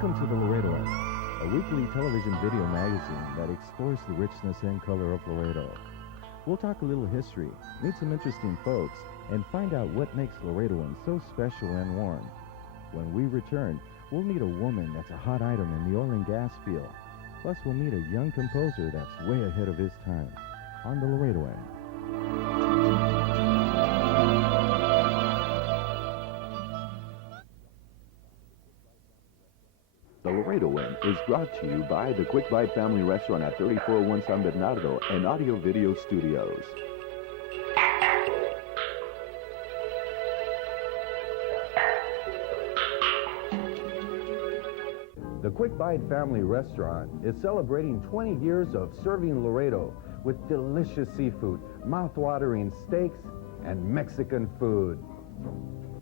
Welcome to the Laredoan, a weekly television video magazine that explores the richness and color of Laredo. We'll talk a little history, meet some interesting folks, and find out what makes Laredoan so special and warm. When we return, we'll meet a woman that's a hot item in the oil and gas field. Plus, we'll meet a young composer that's way ahead of his time on the Laredoan. The Laredoan is brought to you by the Quick Bite Family Restaurant at 3401 San Bernardo and Audio Video Studios. The Quick Bite Family Restaurant is celebrating 20 years of serving Laredo with delicious seafood, mouth-watering steaks, and Mexican food.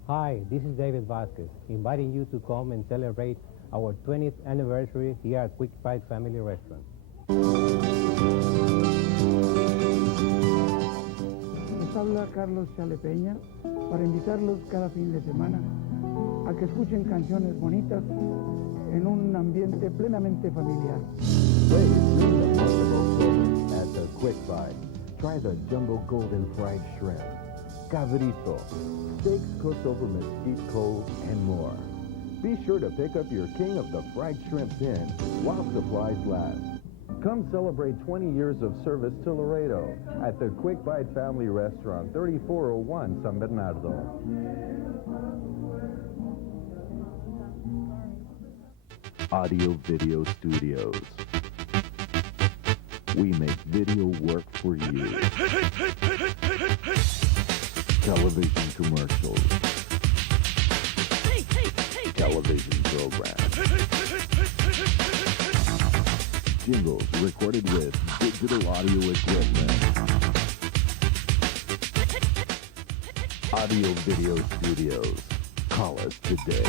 Hi, this is David Vasquez, inviting you to come and celebrate our 20th anniversary here at Quick Bite Family Restaurant. Les habla Carlos Chalepeña para invitarlos cada fin de semana a que escuchen canciones bonitas en un ambiente plenamente familiar. At the Quick Bite, try the jumbo golden fried shrimp, cabrito, steaks cooked over mesquite coals, and more. Be sure to pick up your king of the fried shrimp pin while supplies last. Come celebrate 20 years of service to Laredo at the Quick Bite Family Restaurant, 3401 San Bernardo. Audio Video Studios. We make video work for you. Television commercials. Television programs. Jingles recorded with digital audio equipment. Audio Video Studios. Call us today.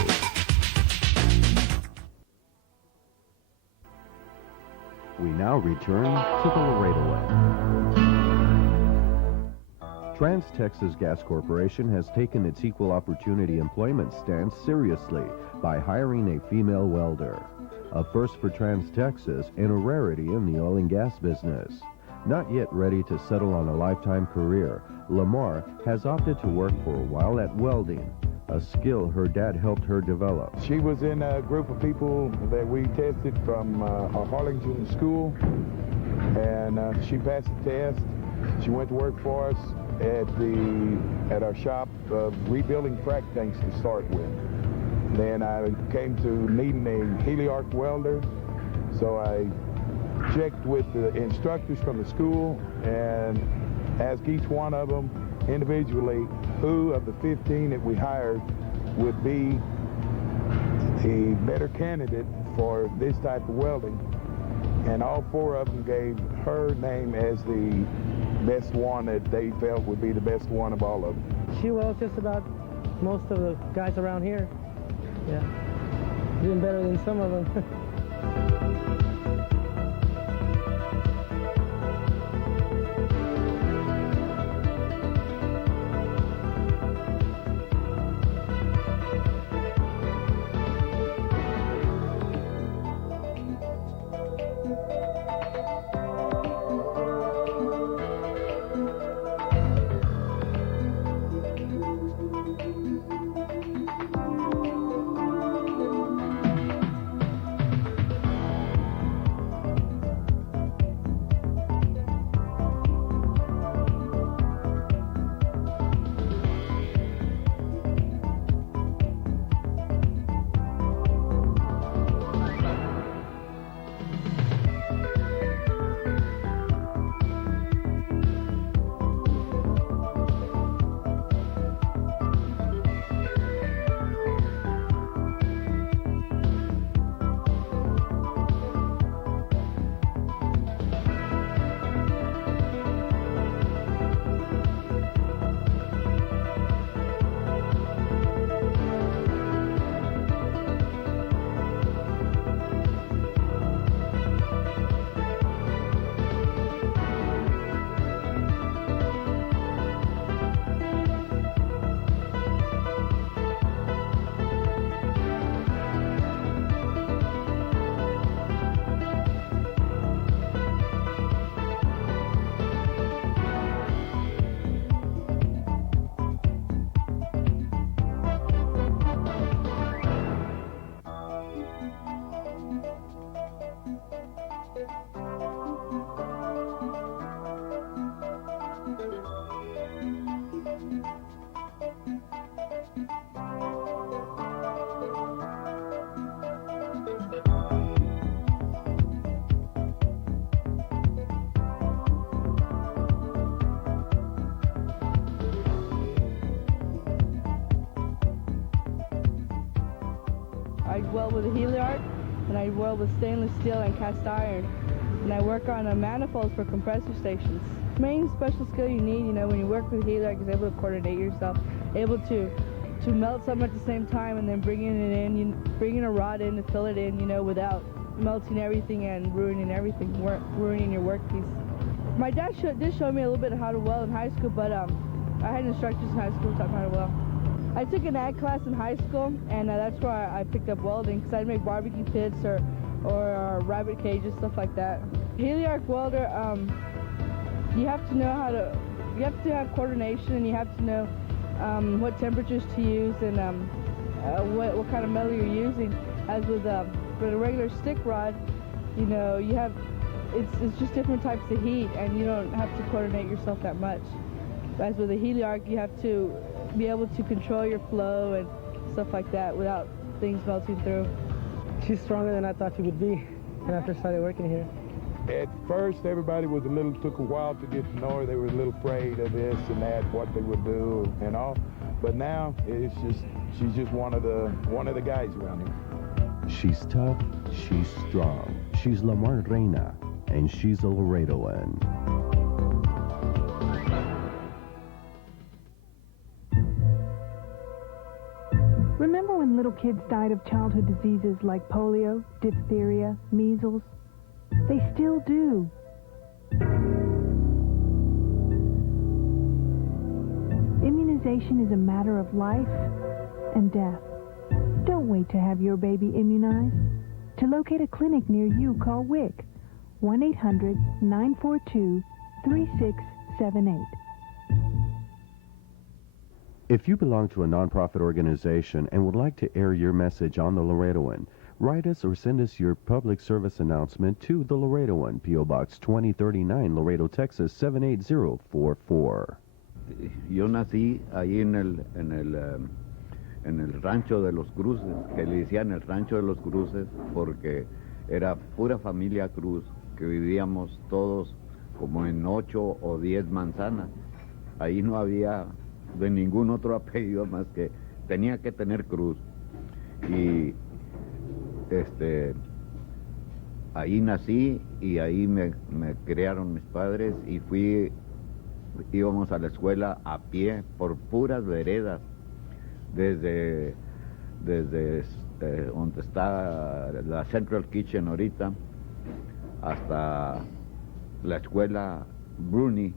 We now return to the Laredoan. Trans-Texas Gas Corporation has taken its equal opportunity employment stance seriously by hiring a female welder. A first for Trans-Texas and a rarity in the oil and gas business. Not yet ready to settle on a lifetime career, Lamar has opted to work for a while at welding, a skill her dad helped her develop. She was in a group of people that we tested from our Harlingen school, and she passed the test. She went to work for us at our shop rebuilding frac tanks to start with. Then I came to needing a heliarc welder, so I checked with the instructors from the school and asked each one of them individually who of the 15 that we hired would be the better candidate for this type of welding. And all four of them gave her name as the best one that they felt would be the best one of all of them. She welds just about most of the guys around here. Yeah, doing better than some of them. weld with a heliarc, and I weld with stainless steel and cast iron. And I work on manifolds for compressor stations. Main special skill you need, when you work with heliarc is able to coordinate yourself, able to melt something at the same time and then bringing it in, bringing a rod in to fill it in, without melting everything and ruining everything, ruining your workpiece. My dad did show me a little bit of how to weld in high school, but I had instructors in high school who taught me how to weld. I took an ag class in high school, and that's where I picked up welding, because I'd make barbecue pits or rabbit cages, stuff like that. Heliarc welder, you have to know you have to have coordination, and you have to know what temperatures to use and what kind of metal you're using. As with a regular stick rod, it's just different types of heat, and you don't have to coordinate yourself that much. As with a heliarc, you have to be able to control your flow and stuff like that without things melting through. She's stronger than I thought she would be when I first started working here. At first, everybody took a while to get to know her. They were a little afraid of this and that, what they would do and all. But now, she's just one of the guys around here. She's tough, she's strong, she's Lamar Reyna, and she's a Laredoan. Remember when little kids died of childhood diseases like polio, diphtheria, measles? They still do. Immunization is a matter of life and death. Don't wait to have your baby immunized. To locate a clinic near you, call WIC, 1-800-942-3678. If you belong to a nonprofit organization and would like to air your message on the Laredoan, write us or send us your public service announcement to the Laredoan, P.O. Box 2039, Laredo, Texas 78044. Yo nací ahí en el rancho de los Cruces, que le decían el rancho de los Cruces porque era pura familia Cruz, que vivíamos todos como en 8 o 10 manzanas. Ahí no había de ningún otro apellido más que tenía que tener Cruz. Y ahí nací y ahí me criaron mis padres y íbamos a la escuela a pie por puras veredas, desde donde está la Central Kitchen ahorita hasta la escuela Bruni.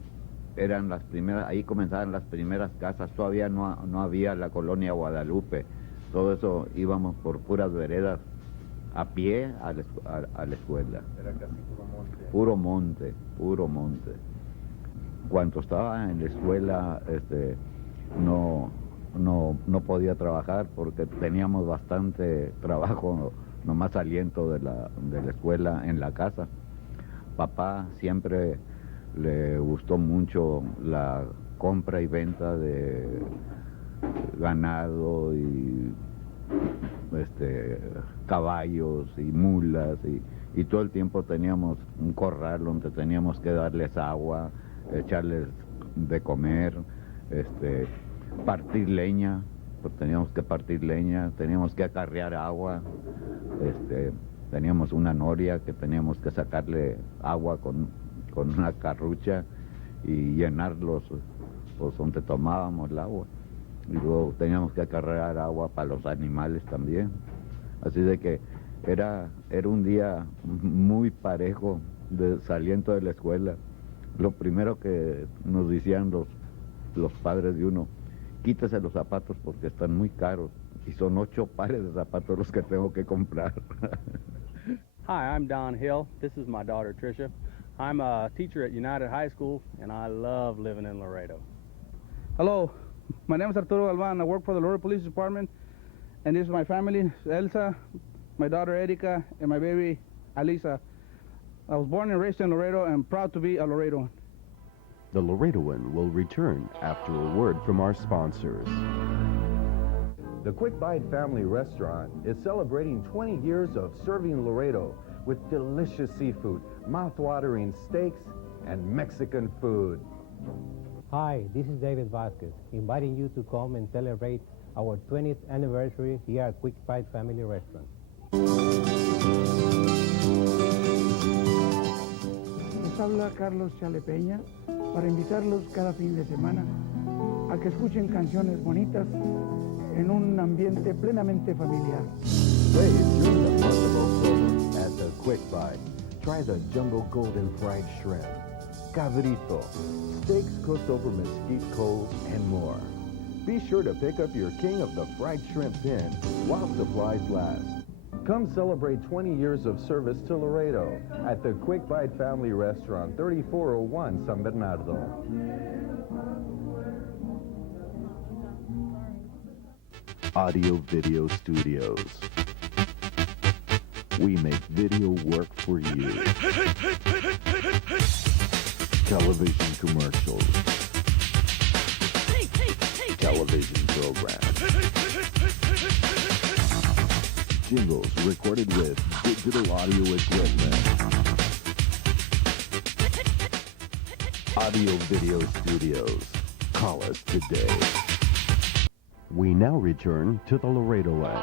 Eran las primeras, ahí comenzaban las primeras casas, todavía no había la colonia Guadalupe, todo eso íbamos por puras veredas a pie a la escuela. Era casi puro monte. Puro monte. Cuando estaba en la escuela, no podía trabajar porque teníamos bastante trabajo, nomás aliento de la escuela en la casa. Papá siempre le gustó mucho la compra y venta de ganado y caballos y mulas y todo el tiempo teníamos un corral donde teníamos que darles agua, echarles de comer, partir leña, pues teníamos que partir leña, teníamos que acarrear agua, teníamos una noria que teníamos que sacarle agua con una carrucha y llenarlos pues donde tomábamos el agua. Y luego teníamos que acarrear agua para los animales también. Así de que era un día muy parejo saliendo de la escuela. Lo primero que nos decían los padres de uno, quítese los zapatos porque están muy caros y son 8 pares de zapatos los que tengo que comprar. Hi, I'm Don Hill. This is my daughter Tricia. I'm a teacher at United High School and I love living in Laredo. Hello, my name is Arturo Galvan. I work for the Laredo Police Department, and this is my family, Elsa, my daughter Erika, and my baby Alisa. I was born and raised in Laredo and proud to be a Laredoan. The Laredoan will return after a word from our sponsors. The Quick Bite Family Restaurant is celebrating 20 years of serving Laredo with delicious seafood, mouth-watering steaks, and Mexican food. Hi, this is David Vasquez, inviting you to come and celebrate our 20th anniversary here at Quick Bite Family Restaurant. habla Carlos Chalepeña para invitarlos cada fin de semana a que escuchen canciones bonitas en un ambiente plenamente familiar. Hey, during the month of October at the Quick Bite, try the Jumbo Golden Fried Shrimp, cabrito, steaks cooked over mesquite coals, and more. Be sure to pick up your King of the Fried Shrimp pin while supplies last. Come celebrate 20 years of service to Laredo at the Quick Bite Family Restaurant, 3401 San Bernardo. Audio Video Studios. We make video work for you. Television commercials. Television programs. Jingles recorded with digital audio equipment. Audio Video Studios. Call us today. We now return to the Laredoan.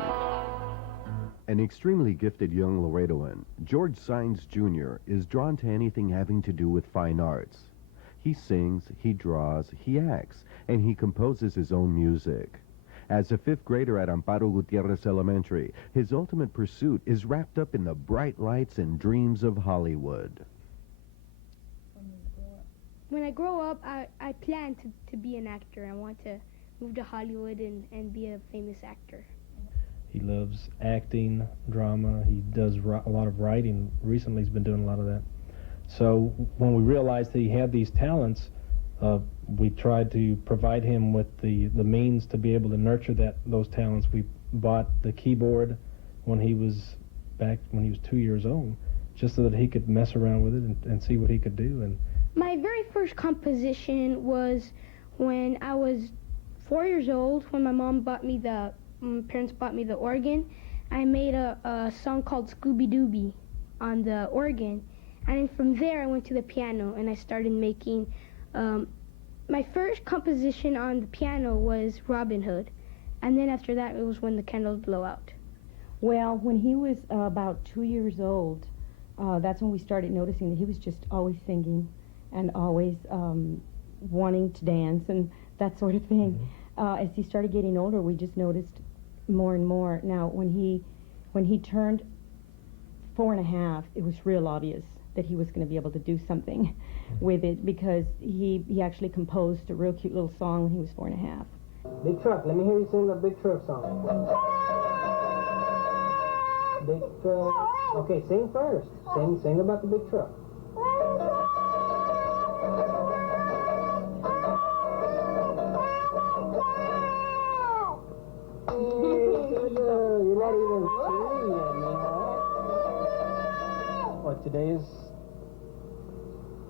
An extremely gifted young Laredoan, George Saenz Jr. is drawn to anything having to do with fine arts. He sings, he draws, he acts, and he composes his own music. As a fifth grader at Amparo Gutierrez Elementary, his ultimate pursuit is wrapped up in the bright lights and dreams of Hollywood. When I grow up, I plan to be an actor. I want to move to Hollywood and be a famous actor. He loves acting, drama. He does a lot of writing. Recently, he's been doing a lot of that. So when we realized that he had these talents, we tried to provide him with the means to be able to nurture those talents. We bought the keyboard when he was 2 years old, just so that he could mess around with it and see what he could do. And my very first composition was when I was 4 years old, when my parents bought me the organ. I made a song called Scooby Dooby on the organ, and then from there I went to the piano and I started making. My first composition on the piano was Robin Hood, and then after that it was When the Candles Blow Out. Well, when he was about 2 years old, that's when we started noticing that he was just always singing and always wanting to dance and that sort of thing. Mm-hmm. As he started getting older, we just noticed more and more. Now, when he turned 4 and a half, it was real obvious that he was going to be able to do something with it, because he actually composed a real cute little song when he was 4 and a half. Big Truck, let me hear you sing the Big Truck song. Big Truck. Okay, sing first. Sing about the big truck. You're not even singing yet, man. What, today is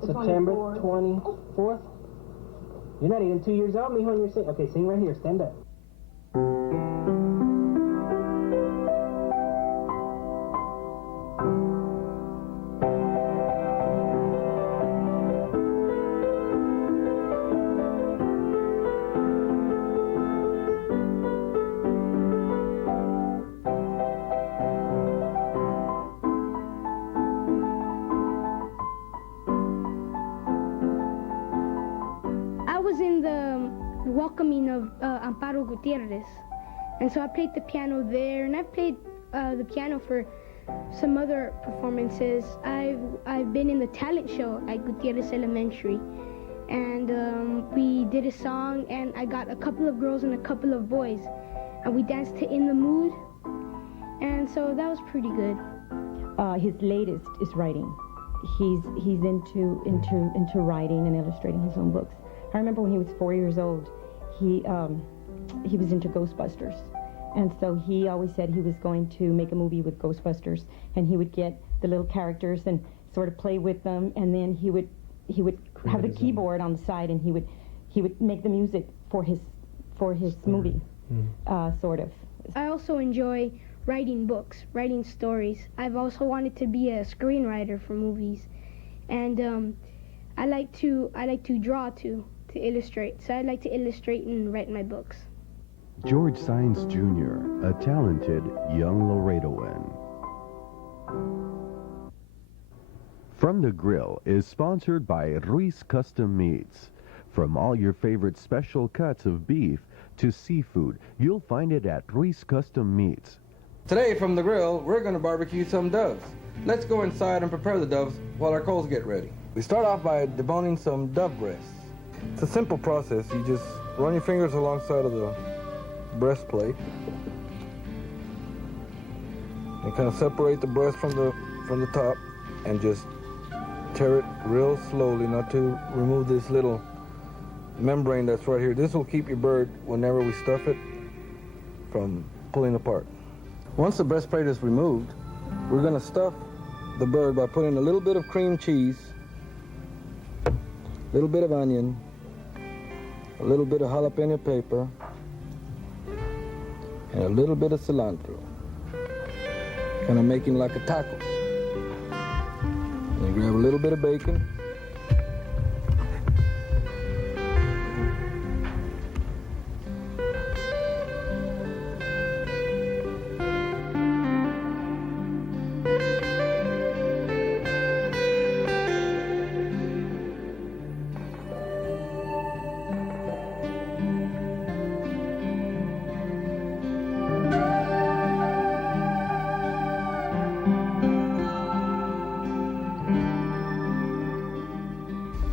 September 24th? You're not even 2 years old, mijo, and you're singing. Okay, sing right here. Stand up. Welcoming of Amparo Gutierrez, and so I played the piano there, and I've played the piano for some other performances. I've been in the talent show at Gutierrez Elementary, and we did a song, and I got a couple of girls and a couple of boys, and we danced to In the Mood, and so that was pretty good. His latest is writing. He's into writing and illustrating his own books. I remember when he was 4 years old, he was into Ghostbusters, and so he always said he was going to make a movie with Ghostbusters, and he would get the little characters and sort of play with them, and then he would have the keyboard on the side, and he would make the music for his movie, sort of. I also enjoy writing books, writing stories. I've also wanted to be a screenwriter for movies, and I like to draw to illustrate. So I like to illustrate and write my books. George Saenz Jr., a talented young Laredoan. From the Grill is sponsored by Ruiz Custom Meats. From all your favorite special cuts of beef to seafood, you'll find it at Ruiz Custom Meats. Today from the Grill, we're going to barbecue some doves. Let's go inside and prepare the doves while our coals get ready. We start off by deboning some dove breasts. It's a simple process. You just run your fingers alongside of the breastplate and kind of separate the breast from the top and just tear it real slowly, not to remove this little membrane that's right here. This will keep your bird, whenever we stuff it, from pulling apart. Once the breastplate is removed, we're going to stuff the bird by putting a little bit of cream cheese, a little bit of onion, a little bit of jalapeno pepper, and a little bit of cilantro. Kind of making like a taco. And you grab a little bit of bacon.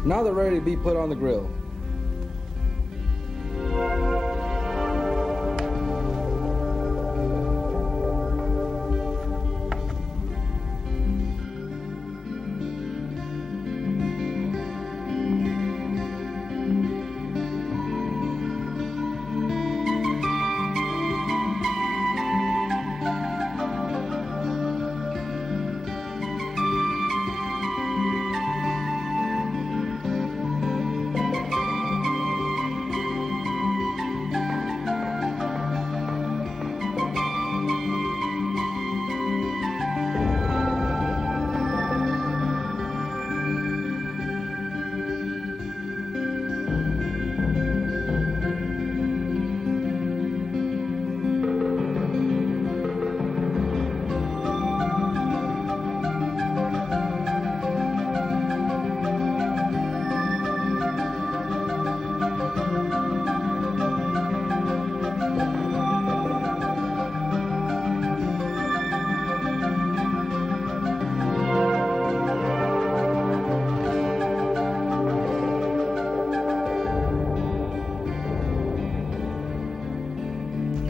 Now they're ready to be put on the grill.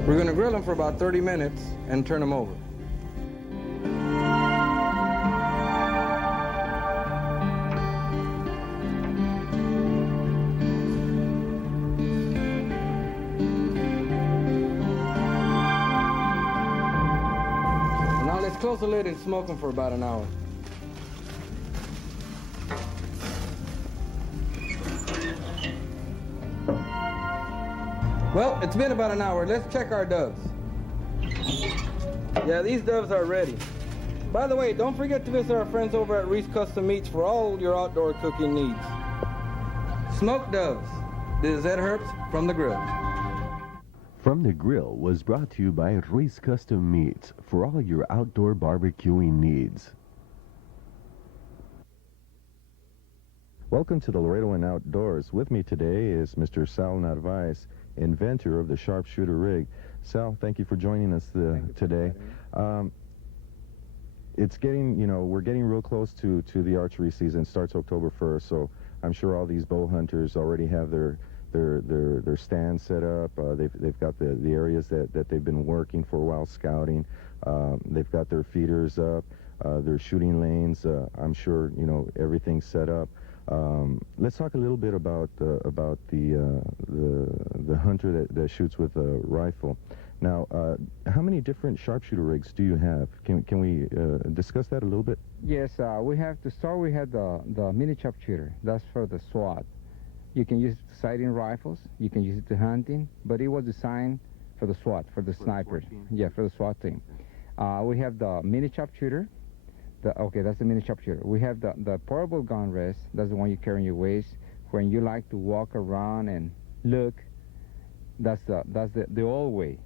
We're going to grill them for about 30 minutes and turn them over. Now let's close the lid and smoke them for about an hour. Well, it's been about an hour. Let's check our doves. Yeah, these doves are ready. By the way, don't forget to visit our friends over at Ruiz Custom Meats for all your outdoor cooking needs. Smoked doves. This is Ed Herbst from The Grill. From the Grill was brought to you by Ruiz Custom Meats for all your outdoor barbecuing needs. Welcome to the Laredoan Outdoors. With me today is Mr. Sal Narvaez, inventor of the Sharpshooter Rig. Sal, thank you for joining us today. It's getting, we're getting real close to the archery season. Starts October 1st, so I'm sure all these bow hunters already have their stands set up. They've got the areas that they've been working for a while scouting. They've got their feeders up, their shooting lanes. I'm sure everything's set up. Let's talk a little bit about the hunter that shoots with a rifle. Now, how many different sharpshooter rigs do you have? Can we discuss that a little bit? Yes, we have to start. We had the mini sharpshooter. That's for the SWAT. You can use it to sighting rifles. You can use it to hunting, but it was designed for the SWAT, for the snipers. Yeah, for the SWAT team. We have the mini sharpshooter. Okay, that's the mini sharpshooter. We have the portable gun rest. That's the one you carry in your waist. When you like to walk around and look, that's the old way.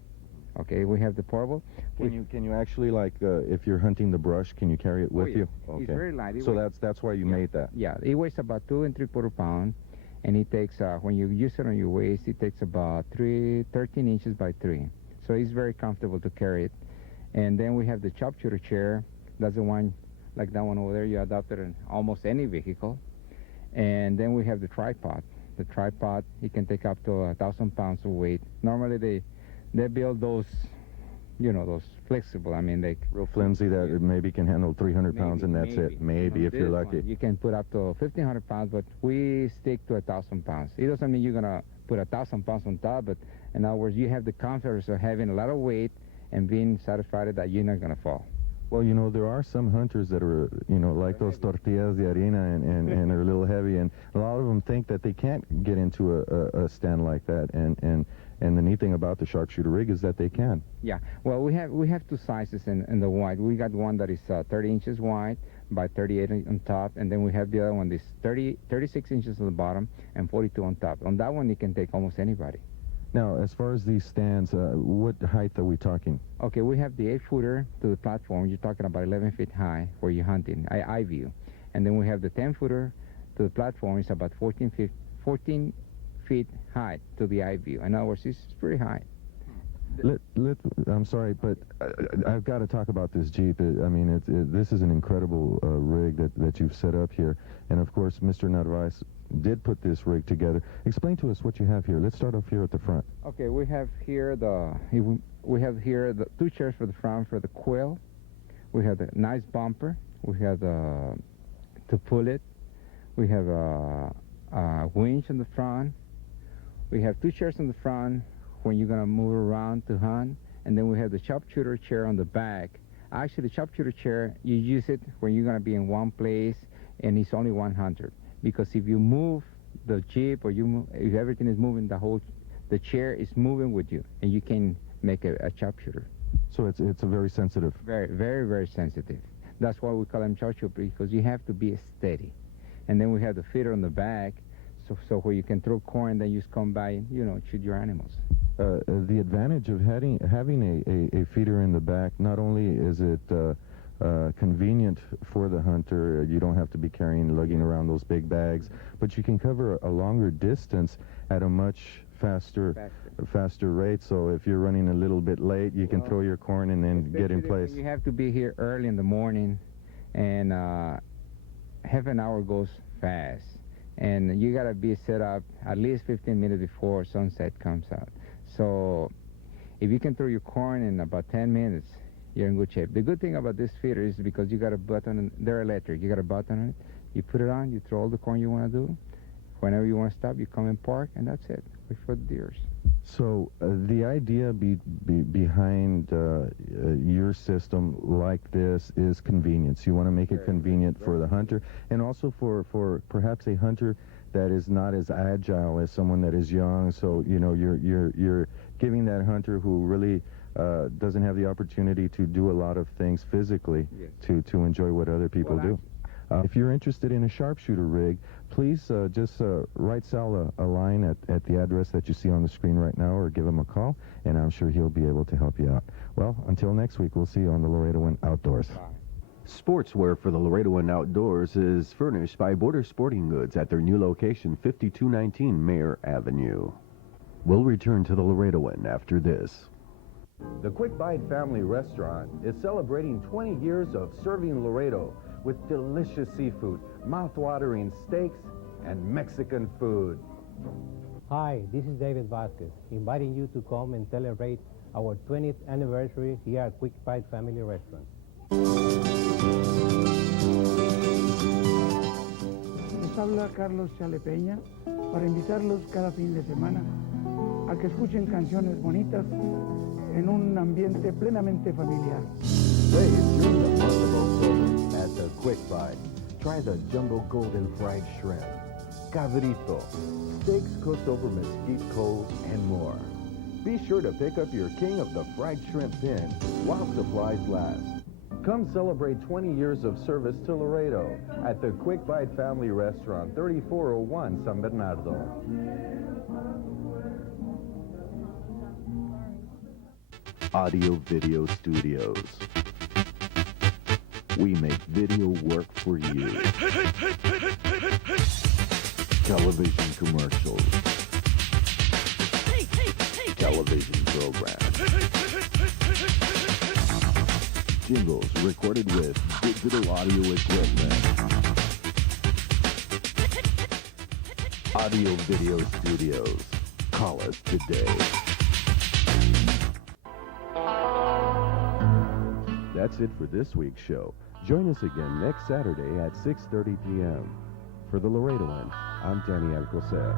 Okay, we have the portable. Can you actually, like, if you're hunting the brush, can you carry it with yeah. you? It's very light. It So weighs- that's why you made that. Yeah, it weighs about 2 3/4 pounds, and it takes, when you use it on your waist, it takes about 13 inches by 3. So it's very comfortable to carry it. And then we have the Sharpshooter chair. That's the one, like that one over there, you adopt it in almost any vehicle. And then we have the tripod. The tripod, it can take up to 1,000 pounds of weight. Normally they build those, you know, those flexible. I mean, they Real flimsy that it maybe can handle 300 pounds, and that's it. Maybe, if you're This lucky. one, you can put up to 1,500 pounds, but we stick to 1,000 pounds. It doesn't mean you're gonna put 1,000 pounds on top, but in other words, you have the comfort of having a lot of weight and being satisfied that you're not gonna fall. Well, you know, there are some hunters that are, you know, like those tortillas de harina and are a little heavy, and a lot of them think that they can't get into a stand like that, and the neat thing about the Sharpshooter rig is that they can. Yeah, well, we have two sizes in the wide. We got one that is 30 inches wide by 38 on top, and then we have the other one that's 36 inches on the bottom and 42 on top. On that one, it can take almost anybody. Now, as far as these stands, what height are we talking? Okay, we have the 8-footer to the platform. You're talking about 11 feet high where you're hunting, eye view. And then we have the 10-footer to the platform. It's about 14 feet high to the eye view. In other words, it's pretty high. I'm sorry, but I've got to talk about this Jeep. I mean, this is an incredible rig that you've set up here. And, of course, Mr. Narvaez did put this rig together. Explain to us what you have here. Let's start off here at the front. Okay, we have here the 2 chairs for the front for the quill. We have the nice bumper. We have to pull it. We have a winch in the front. We have 2 chairs in the front when you're gonna move around to hunt, and then we have the Sharpshooter chair on the back. Actually, the Sharpshooter chair, you use it when you're gonna be in one place, and it's only one hunter. Because if you move the Jeep or if everything is moving, the chair is moving with you, and you can make a sharpshooter. So it's a very sensitive. Very, very, very sensitive. That's why we call them sharpshooter, because you have to be steady. And then we have the feeder on the back, so where you can throw corn, then you just come by and, you know, shoot your animals. The advantage of having a feeder in the back, not only is it convenient for the hunter, you don't have to be lugging around those big bags, but you can cover a longer distance at a much faster rate. So if you're running a little bit late, you can throw your corn and then get in place. You have to be here early in the morning, and half an hour goes fast. And you got to be set up at least 15 minutes before sunset comes out. So if you can throw your corn in about 10 minutes, you're in good shape. The good thing about this feeder is because you got a button, they're electric, you got a button on it, you put it on, you throw all the corn you want to do. Whenever you want to stop, you come and park, and that's it. Wait for the deers. So the idea behind your system like this is convenience. You want to make it convenient for the hunter, and also for perhaps a hunter that is not as agile as someone that is young. So you know you're giving that hunter who really doesn't have the opportunity to do a lot of things physically to enjoy what other people do. If you're interested in a sharpshooter rig, please just write Sal a line at the address that you see on the screen right now, or give him a call, and I'm sure he'll be able to help you out. Well, until next week, we'll see you on the Laredoan Outdoors. Sportswear for the Laredoan Outdoors is furnished by Border Sporting Goods at their new location, 5219 Mayor Avenue. We'll return to the Laredoan after this. The Quick Bite Family Restaurant is celebrating 20 years of serving Laredo with delicious seafood, mouth-watering steaks, and Mexican food. Hi, this is David Vasquez, inviting you to come and celebrate our 20th anniversary here at Quick Bite Family Restaurant. Les habla Carlos Chalepeña para invitarlos cada fin de semana a que escuchen canciones bonitas en un ambiente plenamente familiar. Raised during the month of October at the Quick Bite. Try the jumbo golden fried shrimp, cabrito, steaks cooked over mesquite coals, and more. Be sure to pick up your king of the fried shrimp pin while supplies last. Come celebrate 20 years of service to Laredo at the Quick Bite Family Restaurant, 3401 San Bernardo. Audio Video Studios. We make video work for you. Television commercials. Television programs. Jingles recorded with digital audio equipment. Audio Video Studios. Call us today. That's it for this week's show. Join us again next Saturday at 6:30 p.m. For the Laredoan, I'm Danny Alcocer.